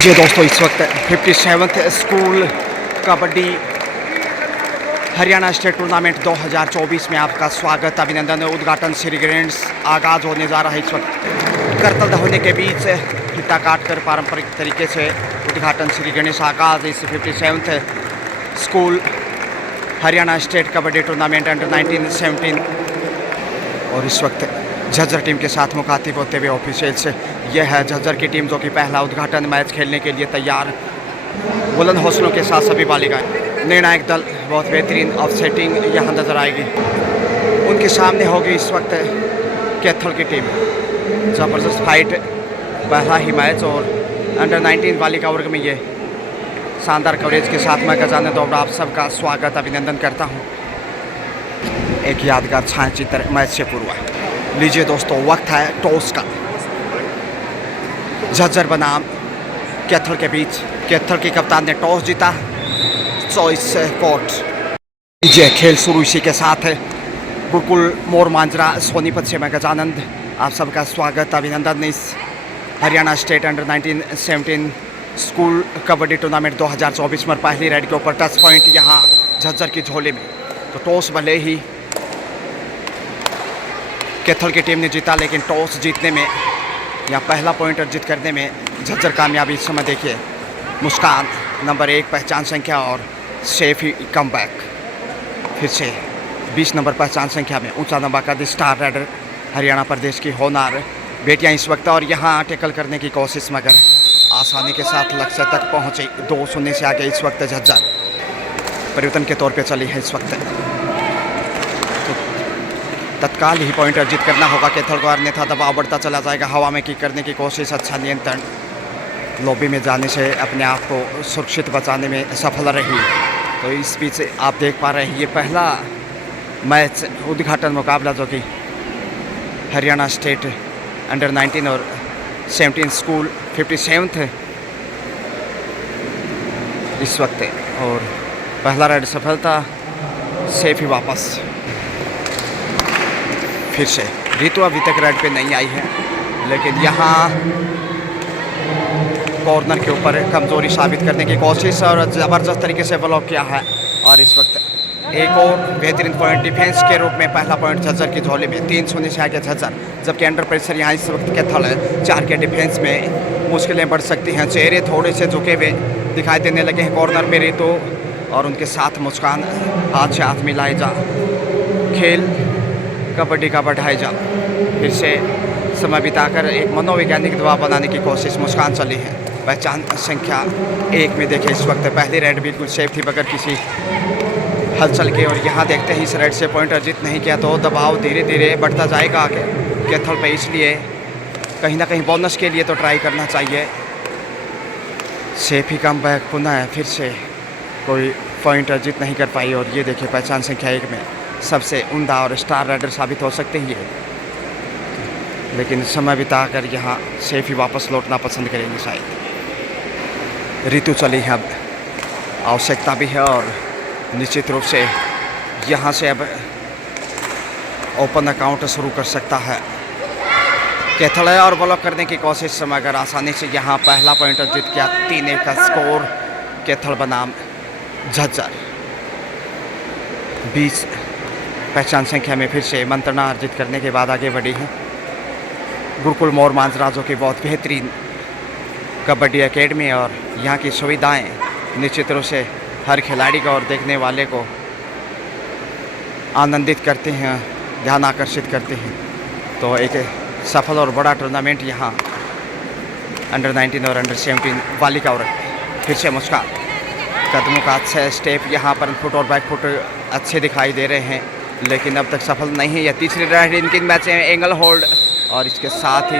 जी दोस्तों, इस वक्त 57th school kabaddi Haryana state tournament 2024 में आपका स्वागत, अभिनंदन। उद्घाटन श्री ग्रैंड्स आगाज़ होने जा रहा है। इस वक्त करतल होने के बीच फीता काटकर पारंपरिक तरीके से उद्घाटन श्री गणेश आगाज़ इस 57th school Haryana state kabaddi tournament under 19-17। और इस वक्त झज्जर टीम के साथ मुखातिब होते हुए ऑफिशियल्स, यह है झज्जर की टीम जो कि पहला उद्घाटन मैच खेलने के लिए तैयार, बुलंद हौसलों के साथ सभी बालिकाएं। निर्णायक दल बहुत बेहतरीन ऑफसेटिंग यहाँ नजर आएगी। उनके सामने होगी इस वक्त कैथल की टीम। ज़बरदस्त फाइट, पहला ही मैच और अंडर 19 बालिका वर्ग में ये शानदार कवरेज के साथ मैं गजानंद और आप सबका स्वागत, अभिनंदन करता हूँ। एक यादगार छायाचित्र मैच से पूर्व। लीजिए दोस्तों, वक्त है टॉस का। झज्जर बनाम कैथल के बीच। कैथल के कप्तान ने टॉस जीता, चॉइस कोर्ट। लीजिए खेल शुरू इसी के साथ है। गुरुकुल मोर मांजरा सोनीपत से मैं गजानंद आप सबका स्वागत, अभिनंदन इस Haryana state under 19-17 school kabaddi tournament 2024 में पहली रेड के ऊपर टच पॉइंट यहाँ झज्जर की झोली में। तो टॉस भले ही कैथल की टीम ने जीता, लेकिन टॉस जीतने में या पहला पॉइंट अर्जित करने में झज्जर कामयाबी। इस समय देखिए मुस्कान नंबर 1 पहचान संख्या और सेफ ही कम बैक। फिर से 20 नंबर पहचान संख्या में ऊंचा नंबर का स्टार राइडर हरियाणा प्रदेश की होनार बेटियां इस वक्त। और यहाँ टैकल करने की कोशिश मगर आसानी के साथ लक्ष्य तक पहुँची। 2-0 से आगे इस वक्त झज्जर परिवर्तन के तौर पर चली है इस वक्त। तत्काल ही पॉइंट अर्जित करना होगा कैथल को, अन्यथा दबाव बढ़ता चला जाएगा। हवा में किक करने की कोशिश, अच्छा नियंत्रण, लॉबी में जाने से अपने आप को सुरक्षित बचाने में सफल रही। तो इस बीच आप देख पा रहे हैं ये पहला मैच उद्घाटन मुकाबला जो कि हरियाणा स्टेट अंडर 19 और 17 स्कूल 57th इस वक्त। और पहला राइड सफलता, सेफ ही वापस। फिर से रितु अभी तक रेड पे नहीं आई है, लेकिन यहाँ कॉर्नर के ऊपर कमजोरी साबित करने की कोशिश और ज़बरदस्त तरीके से ब्लॉक किया है। और इस वक्त एक और बेहतरीन पॉइंट डिफेंस के रूप में पहला पॉइंट झज्जर की झोली में। 3-0 से आगे झज्जर, जबकि अंडर प्रेशर यहाँ इस वक्त कैथल है। 4 के डिफेंस में मुश्किलें बढ़ सकती हैं। चेहरे थोड़े से झुके हुए दिखाई देने लगे हैं कॉर्नर में रितु और उनके साथ मुस्कान। हाथ से हाथ मिलाए जा, खेल कबड्डी का बढ़ाए जा। फिर से समय बिताकर एक मनोवैज्ञानिक दबाव बनाने की कोशिश मुस्कान चली है। पहचान संख्या 1 में देखें इस वक्त पहली रेड बिल्कुल सेफ थी बगैर किसी हलचल के। और यहाँ देखते हैं इस रेड से पॉइंट अर्जित नहीं किया तो दबाव धीरे धीरे बढ़ता जाएगा आगे कैथल पे। इसलिए कहीं ना कहीं बोनस के लिए तो ट्राई करना चाहिए। सेफ ही कम बैक पुनः फिर से कोई पॉइंट अर्जित नहीं कर पाई। और ये देखिए पहचान संख्या 1 में सबसे उम्दा और स्टार राइडर साबित हो सकते ही है, लेकिन समय बिताकर यहाँ सेफ ही वापस लौटना पसंद करेंगे शायद। ऋतु चली है, अब आवश्यकता भी है और निश्चित रूप से यहाँ से अब ओपन अकाउंट शुरू कर सकता है कैथल है। और ब्लॉक करने की कोशिश समय अगर आसानी से यहाँ पहला पॉइंट अर्जित किया। 3-1 का स्कोर कैथल बनाम झज्जर। 20 पहचान संख्या में फिर से मंत्रणा अर्जित करने के बाद आगे बढ़ी है गुरुकुल मोर मांजरा जो कि बहुत बेहतरीन कबड्डी एकेडमी। और यहाँ की सुविधाएं निश्चित रूप से हर खिलाड़ी को और देखने वाले को आनंदित करते हैं, ध्यान आकर्षित करते हैं। तो एक सफल और बड़ा टूर्नामेंट यहाँ अंडर 19 और अंडर 17 बालिका वर्ग। फिर से मुस्कान, कदमों का अच्छा स्टेप, यहाँ पर फुट और बैक फुट अच्छे दिखाई दे रहे हैं, लेकिन अब तक सफल नहीं है। यह तीसरी राइड इनकी मैच है, एंगल होल्ड। और इसके साथ ही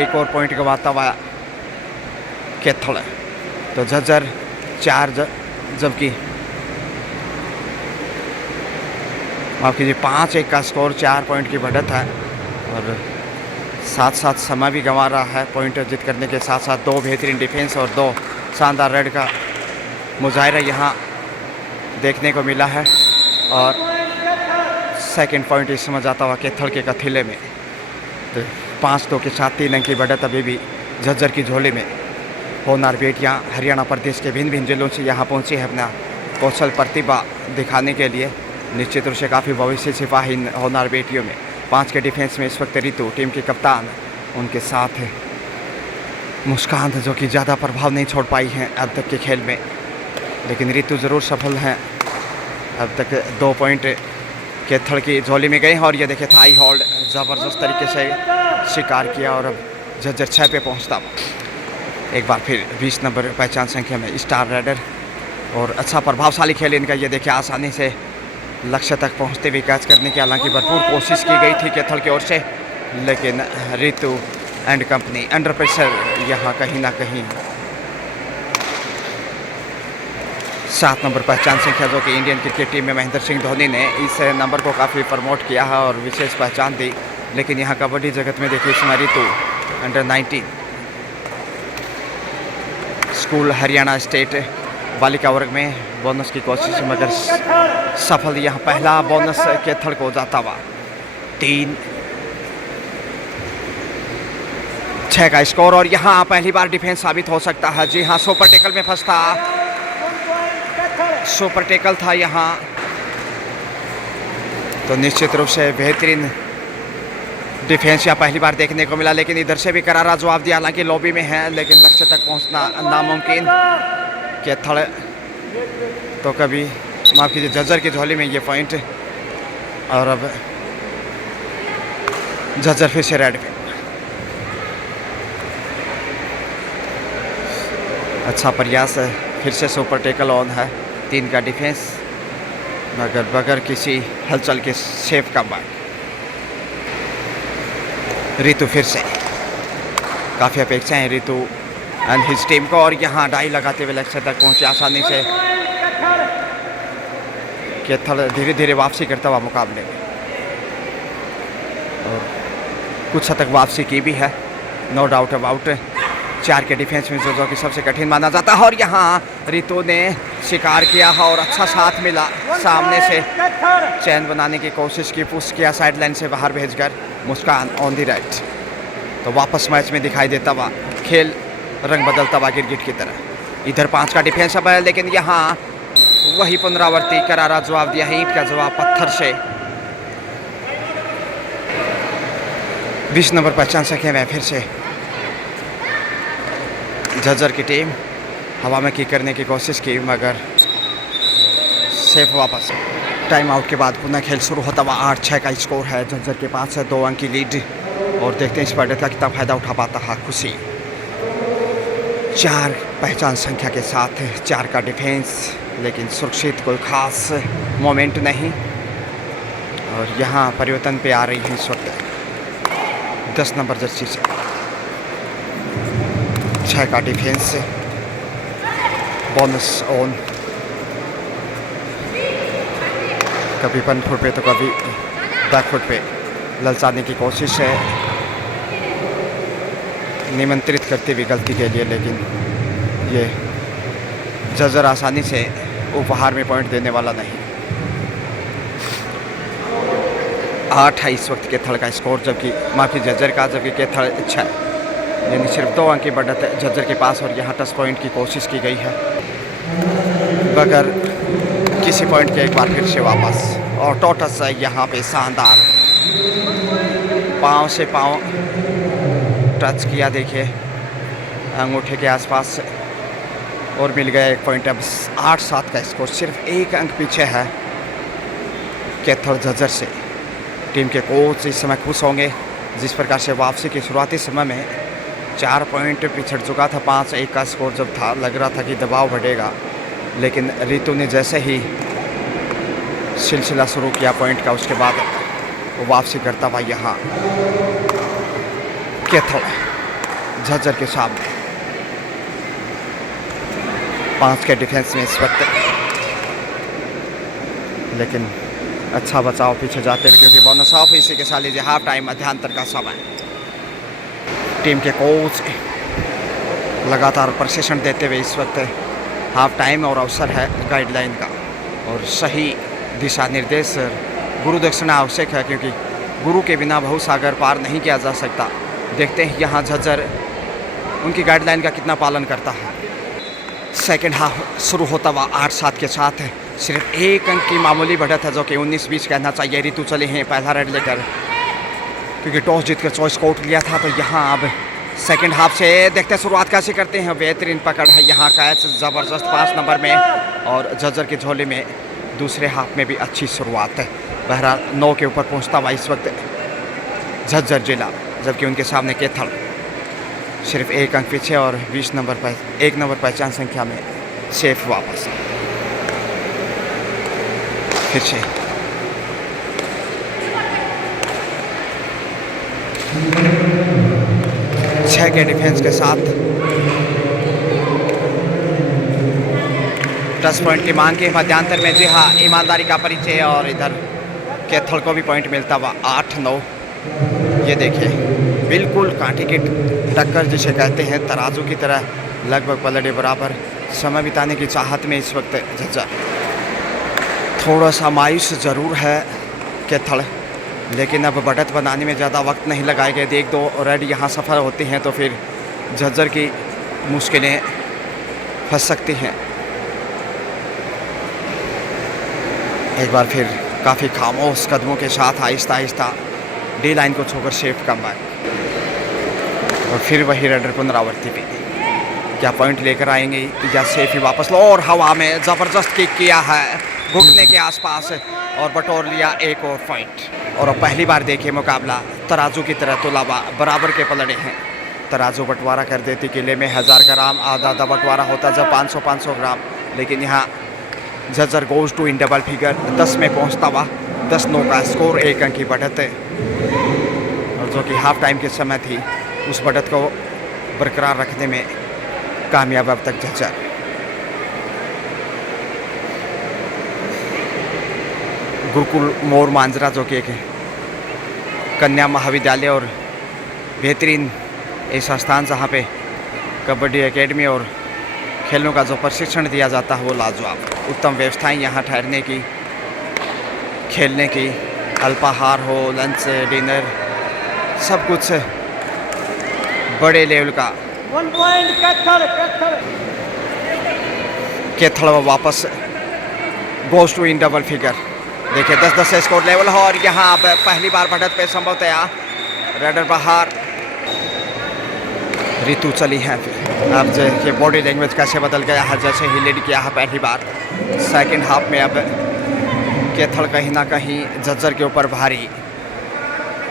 एक और पॉइंट गंवाता हुआ कैथल है। तो झज्जर 4 जबकि माफ कीजिए 5-1 का स्कोर, 4 पॉइंट की बढ़त है। और साथ साथ समय भी गंवा रहा है पॉइंट अर्जित करने के साथ साथ। 2 बेहतरीन डिफेंस और 2 शानदार रेड का मुजाहरा यहाँ देखने को मिला है। और सेकंड पॉइंट इस समय जाता हुआ कैथल के कथीले में। तो 5-2 के साथ 3 अंक की बढ़त अभी भी झज्जर की झोली में। होनहार बेटियां हरियाणा प्रदेश के भिन्न भिन्न जिलों से यहाँ पहुँची है अपना कौशल प्रतिभा दिखाने के लिए। निश्चित रूप से काफ़ी भविष्य छिपा इन होनहार बेटियों में। 5 के डिफेंस में इस वक्त रितु टीम के कप्तान, उनके साथ मुस्कान जो कि ज़्यादा प्रभाव नहीं छोड़ पाई हैं अब तक के खेल में, लेकिन रितु ज़रूर सफल हैं। अब तक 2 पॉइंट के थड़ की झोली में गए हैं और ये देखे थाई होल्ड ज़बरदस्त तरीके से शिकार किया और अब झज्जर 6 पे पहुंचता। एक बार फिर 20 नंबर पहचान संख्या में स्टार राइडर और अच्छा प्रभावशाली खेल इनका। ये देखे आसानी से लक्ष्य तक पहुंचते हुए कैच करने की हालांकि भरपूर कोशिश की गई थी केथल की ओर से, लेकिन Ritu and company under pressure यहाँ कहीं ना कहीं। 7 नंबर पहचान संख्या जो कि इंडियन क्रिकेट टीम में महेंद्र सिंह धोनी ने इस नंबर को काफ़ी प्रमोट किया है और विशेष पहचान दी, लेकिन यहाँ कबड्डी जगत में देखिए इसमें Ritu under 19 school Haryana state बालिका वर्ग में बोनस की कोशिश मगर सफल। यहाँ पहला बोनस केथल को जाता हुआ 3-6 का स्कोर और यहाँ पहली बार डिफेंस साबित हो सकता है। जी हाँ, सुपर टेकल में फंसता, सुपर टेकल था यहाँ, तो निश्चित रूप से बेहतरीन डिफेंस यहाँ पहली बार देखने को मिला, लेकिन इधर से भी करारा जवाब दिया। हालांकि लॉबी में है लेकिन लक्ष्य तक पहुंचना नामुमकिन। केथल तो कभी माफ कीजिए झज्जर की झोली में ये पॉइंट और अब झज्जर फिर से रेड पे। अच्छा प्रयास है, फिर से सुपर टेकल ऑन है। 3 का डिफेंस मगर बगैर किसी हलचल के सेफ का बात। रितु फिर से काफ़ी अपेक्षा है रितु एंड हिज टीम को और यहाँ डाई लगाते हुए लक्ष्य तक पहुँचे आसानी से। केथल धीरे धीरे वापसी करता हुआ मुकाबले में और कुछ हद तक वापसी की भी है, नो डाउट अबाउट। 4 के डिफेंस में जो कि सबसे कठिन माना जाता है और यहाँ रितु ने शिकार किया है और अच्छा साथ मिला। सामने से चैन बनाने की कोशिश की, पुश किया साइड लाइन से बाहर भेजकर। मुस्कान ऑन दी राइट, तो वापस मैच में दिखाई देता हुआ खेल रंग बदलता हुआ गिरगिट की तरह। इधर 5 का डिफेंस अब है लेकिन यहाँ वही पुनरावृत्ति करारा जवाब दिया है, ईंट का जवाब पत्थर से। 20 नंबर पहचान संख्या में फिर से झज्जर की टीम हवा में की करने की कोशिश की मगर सेफ वापस। टाइम आउट के बाद पुनः खेल शुरू होता हुआ 8-6 का स्कोर है। झज्जर के पास है 2 अंक की लीड और देखते हैं इस स्पर्धा का कितना फायदा उठा पाता है खुशी। 4 पहचान संख्या के साथ 4 का डिफेंस, लेकिन सुरक्षित कोई खास मोमेंट नहीं और यहाँ परिवर्तन पे आ रही है इस वक्त 10 नंबर जर्सी से। 6 का डिफेंस, बोनस ऑन, कभी फ्रंट फुट पे तो कभी बैक फुट पे ललचाने की कोशिश है निमंत्रित करते हुए गलती के लिए, लेकिन ये झज्जर आसानी से उपहार में पॉइंट देने वाला नहीं। 8 है इस वक्त केथल का स्कोर, जबकि माफी झज्जर का, जबकि केथल 6, यानी सिर्फ 2 अंक की बढ़त है झज्जर के पास और यहाँ टच पॉइंट की कोशिश की गई है बगैर किसी पॉइंट के। एक बार फिर से वापस और टोटस है यहाँ पे शानदार, पाँव से पाँव टच किया, देखिए अंगूठे के आसपास और मिल गया 1 पॉइंट। अब 8-7 का स्कोर, सिर्फ 1 अंक पीछे है केथल झज्जर से। टीम के कोच इस समय खुश होंगे जिस प्रकार से वापसी के शुरुआती समय में 4 पॉइंट पिछड़ चुका था। 5-1 का स्कोर जब था, लग रहा था कि दबाव बढ़ेगा, लेकिन रितु ने जैसे ही सिलसिला शुरू किया पॉइंट का, उसके बाद वो वापसी करता हुआ यहाँ केथल झज्जर के सामने। 5 के डिफेंस में इस वक्त, लेकिन अच्छा बचाव पीछे जाते हुए क्योंकि बोनस ऑफ इसी के साथ लीजिए हाफ टाइम मध्यांतर का समय। टीम के कोच लगातार प्रशिक्षण देते हुए इस वक्त हाफ टाइम और अवसर है गाइडलाइन का और सही दिशा निर्देश। गुरु दक्षिणा आवश्यक है क्योंकि गुरु के बिना भवसागर पार नहीं किया जा सकता। देखते हैं यहाँ झज्जर उनकी गाइडलाइन का कितना पालन करता है। सेकेंड हाफ शुरू होता हुआ 8-7 के साथ है, सिर्फ 1 अंक की मामूली बढ़त है जो कि 19-20 कहना चाहिए। ऋतु चले हैं पहला रेड लेकर, क्योंकि टॉस जीतकर चॉइस कोर्ट लिया था। तो यहाँ अब सेकेंड हाफ से देखते हैं शुरुआत कैसे करते हैं। बेहतरीन पकड़ है यहाँ, कैच ज़बरदस्त 5 नंबर में, और झज्जर के झोले में दूसरे हाफ में भी अच्छी शुरुआत है। बहरहाल 9 के ऊपर पहुँचता हुआ इस वक्त झज्जर जिला, जबकि उनके सामने कैथल सिर्फ 1 अंक पीछे और 1 नंबर पहचान संख्या में सेफ वापस। फिर से छह के डिफेंस के साथ 10 पॉइंट की मांग की मध्यांतर में। जी हाँ, ईमानदारी का परिचय, और इधर कैथल को भी पॉइंट मिलता हुआ 8-9। ये देखिए, बिल्कुल कांटे की टक्कर जिसे कहते हैं, तराजू की तरह लगभग पलड़े बराबर। समय बिताने की चाहत में इस वक्त झज्जर थोड़ा सा मायूस ज़रूर है कैथल, लेकिन अब बढ़त बनाने में ज़्यादा वक्त नहीं लगाएंगे। 1-2 रेड यहाँ सफल होते हैं तो फिर झज्जर की मुश्किलें फंस सकती हैं। एक बार फिर काफ़ी खामोश कदमों के साथ आहिस्ता आहिस्ता डी लाइन को छोड़कर सेफ कम बैक, और फिर वही रेडर पुनरावृत्ति पे। क्या पॉइंट लेकर आएंगे या सेफ ही वापस लो, और हवा में ज़बरदस्त किक किया है घुटने के आसपास, और बटोर लिया एक और पॉइंट। और अब पहली बार देखिए मुकाबला तराजू की तरह तुलावा बराबर के पलड़े हैं। तराजू बंटवारा कर देती किले में 1000 ग्राम, आधा आधा बंटवारा होता जब 500-500 ग्राम, लेकिन यहाँ Jhajjar goes to in double figure 10 में पहुँचता हुआ 10-9 का स्कोर, 1 अंक की बढ़त है। और जो कि हाफ टाइम के समय थी, उस बढ़त को बरकरार रखने में कामयाब अब तक झज्जर। गुरुकुल मोर मांजरा जो कि एक कन्या महाविद्यालय और बेहतरीन ऐसा स्थान जहाँ पे कबड्डी एकेडमी और खेलों का जो प्रशिक्षण दिया जाता है वो लाजवाब। उत्तम व्यवस्थाएं यहाँ ठहरने की, खेलने की, अल्पाहार हो, लंच, डिनर, सब कुछ बड़े लेवल का। 1 पॉइंट कैथल वापस goes to in double figure. देखिए 10-10 से स्कोर लेवल हो, और यहाँ अब पहली बार बढ़त पे संभवतया रेडर बाहर। ऋतु चली है, अब देखिए बॉडी लैंग्वेज कैसे बदल गया है, जैसे ही लीड किया है पहली बार। सेकंड हाफ में अब कैथल कहीं ना कहीं झज्जर के ऊपर भारी।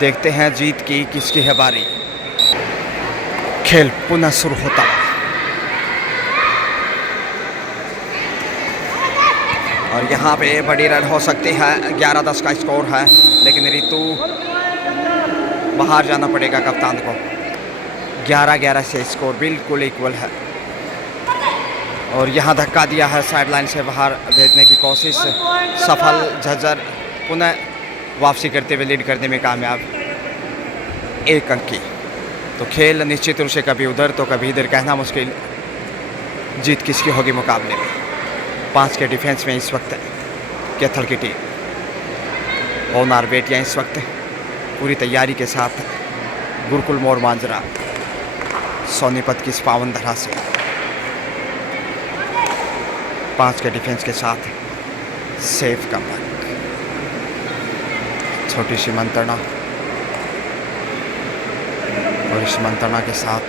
देखते हैं जीत की किसकी है बारी। खेल पुनः शुरू होता है, और यहाँ पे बड़ी रन हो सकती है। 11-10 का स्कोर है, लेकिन ऋतु बाहर जाना पड़ेगा कप्तान को। 11-11 से स्कोर बिल्कुल इक्वल है, और यहाँ धक्का दिया है साइड लाइन से बाहर भेजने की कोशिश सफल। झज्जर पुनः वापसी करते हुए लीड करने में कामयाब, 1 अंक की। तो खेल निश्चित रूप से कभी उधर तो कभी इधर, कहना मुश्किल जीत किसकी होगी मुकाबले में। 5 के डिफेंस में इस वक्त कैथल की टीम। ओनार बेटियाँ इस वक्त पूरी तैयारी के साथ गुरुकुल मोर मांजरा सोनीपत की इस पावन धरा से 5 के डिफेंस के साथ सेफ कमबैक। छोटी सी मंत्रणा, और इस मंत्रणा के साथ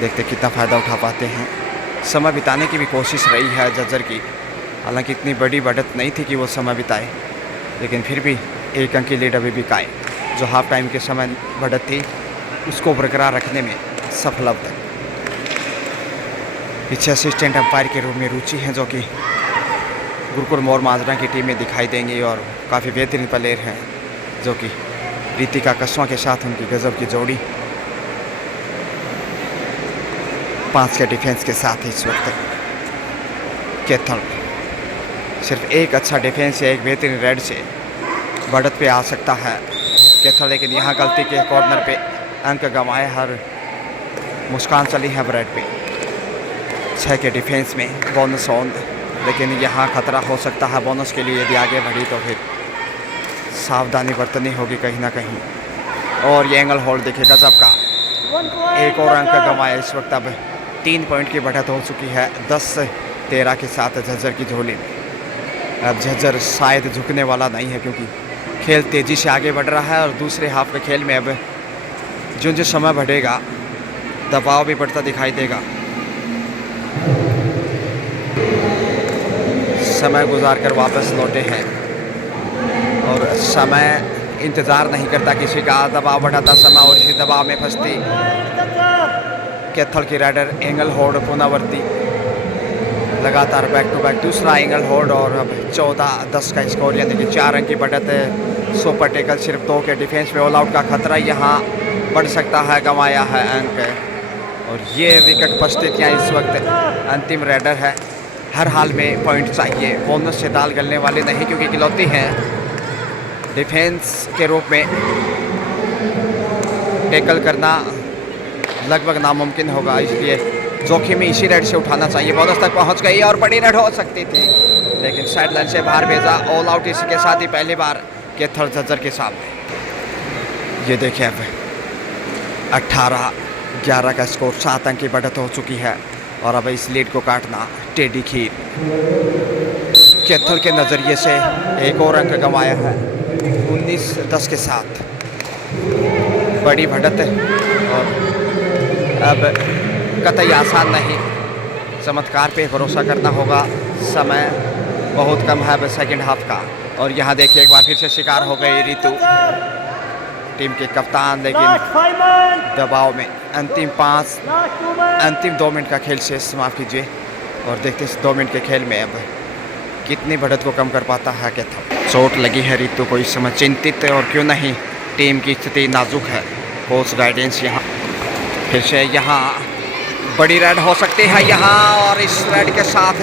देखते कितना फ़ायदा उठा पाते हैं। समय बिताने की भी कोशिश रही है झज्जर की, हालांकि इतनी बड़ी बढ़त नहीं थी कि वो समय बिताए, लेकिन फिर भी 1 अंक की लीड अभी भी कायम। जो हाफ टाइम के समय बढ़त थी उसको बरकरार रखने में सफल अब तक। पीछे असिस्टेंट अंपायर के रूप में रुचि हैं, जो कि गुरुकुल मोर मांजरा की टीम में दिखाई देंगे, और काफ़ी बेहतरीन प्लेयर हैं, जो कि रितिका कस्वा के साथ उनकी गजब की जोड़ी। 5 के डिफेंस के साथ इस वक्त कैथल सिर्फ एक अच्छा डिफेंस या एक बेहतरीन रेड से बढ़त पे आ सकता है कैथल, लेकिन यहाँ गलती के कॉर्नर पे अंक गंवाए। हर मुस्कान चली है ब्रेड पे। 6 के डिफेंस में बोनस ऑन, लेकिन यहाँ खतरा हो सकता है बोनस के लिए। यदि आगे बढ़ी तो फिर सावधानी बरतनी होगी कहीं ना कहीं। और ये एंगल होल्ड देखिए गजब का, एक और अंक गंवाया इस वक्त। अब 3 पॉइंट की बढ़त हो चुकी है 10-13 के साथ झज्जर की झोली में। अब झज्जर शायद झुकने वाला नहीं है क्योंकि खेल तेज़ी से आगे बढ़ रहा है और दूसरे हाफ के खेल में अब जो समय बढ़ेगा दबाव भी बढ़ता दिखाई देगा। समय गुजार कर वापस लौटे हैं और समय इंतज़ार नहीं करता किसी का, दबाव बढ़ाता समय और इसी दबाव में फंसती कैथल की राइडर एंगल होल्ड पुनरावर्ती लगातार बैक टू बैक दूसरा एंगल होल्ड और अब 14-10 का स्कोर यानी कि 4 अंक की बढ़त है। सुपर टेकल सिर्फ 2 के डिफेंस में ऑल आउट का खतरा यहाँ बढ़ सकता है, गंवाया है अंक और ये विकेट परिस्थितियाँ इस वक्त अंतिम राइडर है। हर हाल में पॉइंट चाहिए, बोनस से दाल गलने वाले नहीं क्योंकि इकलौती हैं डिफेंस के रूप में टैकल करना लगभग नामुमकिन होगा, इसलिए जोखिम में इसी रेड से उठाना चाहिए। बोनस तक पहुंच गई और बड़ी रेड हो सकती थी लेकिन साइड लाइन से बाहर भेजा। ऑल आउट इसी के साथ ही पहली बार कैथल झज्जर के सामने। ये देखिए अब 18-11 का स्कोर, 7 अंक की बढ़त हो चुकी है और अब इस लीड को काटना टेडी खीर। कैथल के नज़रिए से एक और अंक गंवाया है 19-10 के साथ। बड़ी बढ़त है और अब कतई आसान नहीं, चमत्कार पे भरोसा करना होगा। समय बहुत कम है अब सेकेंड हाफ का और यहाँ देखिए एक बार फिर से शिकार हो गई रितु, टीम के कप्तान, लेकिन दबाव में अंतिम 2 मिनट का खेल शेष, माफ़ कीजिए, और देखते हैं 2 मिनट के खेल में अब कितनी बढ़त को कम कर पाता है कैथल। चोट लगी है रितु को इस समय, चिंतित और क्यों नहीं, टीम की स्थिति नाजुक है। कोच गाइडेंस यहाँ फिर से यहाँ बड़ी रेड हो सकती है यहाँ और इस रेड के साथ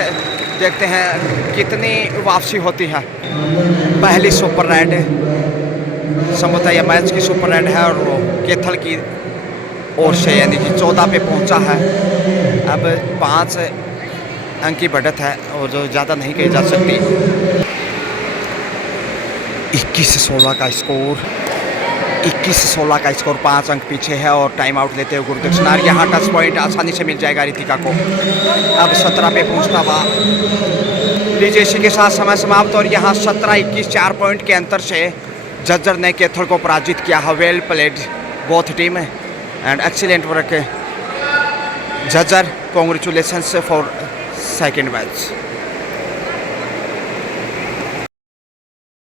देखते हैं कितनी वापसी होती है। पहली सुपर रेड संभवतः यह मैच की सुपर रेड है और वो कैथल की ओर से यानी कि 14 पे पहुंचा है। अब 5 अंक की बढ़त है और जो ज़्यादा नहीं कही जा सकती। 21-16 का स्कोर, 21-16 का स्कोर, 5 अंक पीछे है और टाइम आउट लेते हुए गुरुदक्षिण आर। यहाँ टच पॉइंट आसानी से मिल जाएगा रितिका को। अब 17 पे पहुँचता हुआ डीजेसी के साथ समय समाप्त और यहाँ 17-21 4 पॉइंट के अंतर से झज्जर ने कैथल को पराजित किया है। Well played both team and excellent work Jhajjar, congratulations for second match.